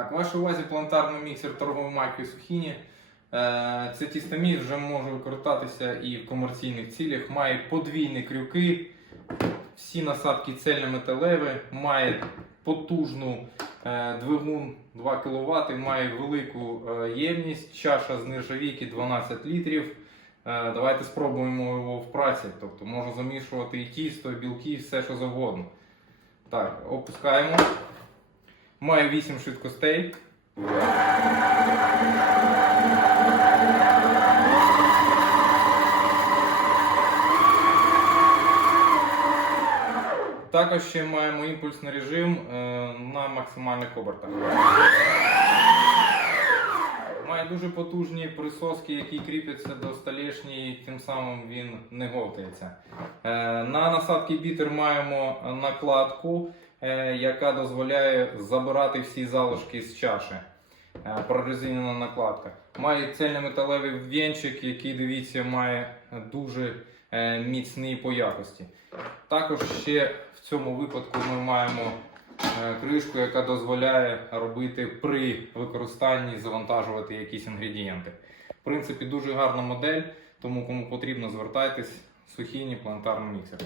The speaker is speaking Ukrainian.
Так, вашій увазі планетарний міксер торгової марки Сухіні. Е, Це тістоміс вже може використатися і в комерційних цілях. Має подвійні крюки, всі насадки цельнометалеві, має потужну е, двигун 2 кВт, має велику е, ємність, чаша з нержавійки 12 літрів. Давайте спробуємо його в праці. Тобто може замішувати і тісто, і білки, і все що завгодно. Так, опускаємо. Має 8 швидкостей. Також ще маємо імпульсний режим е, на максимальних обертах. Має дуже потужні присоски, які кріпляться до столешні, і тим самим він не говтається. Е, На насадки бітер маємо накладку, яка дозволяє забирати всі залишки з чаші. Е, Прорезинена накладка. Має цельнометалевий венчик, який, дивіться, має дуже е, міцний по якості. Також ще в цьому випадку ми маємо е, кришку, яка дозволяє робити при використанні завантажувати якісь інгредієнти. В принципі, дуже гарна модель, тому кому потрібно, звертайтесь. Сухіні планетарний міксер.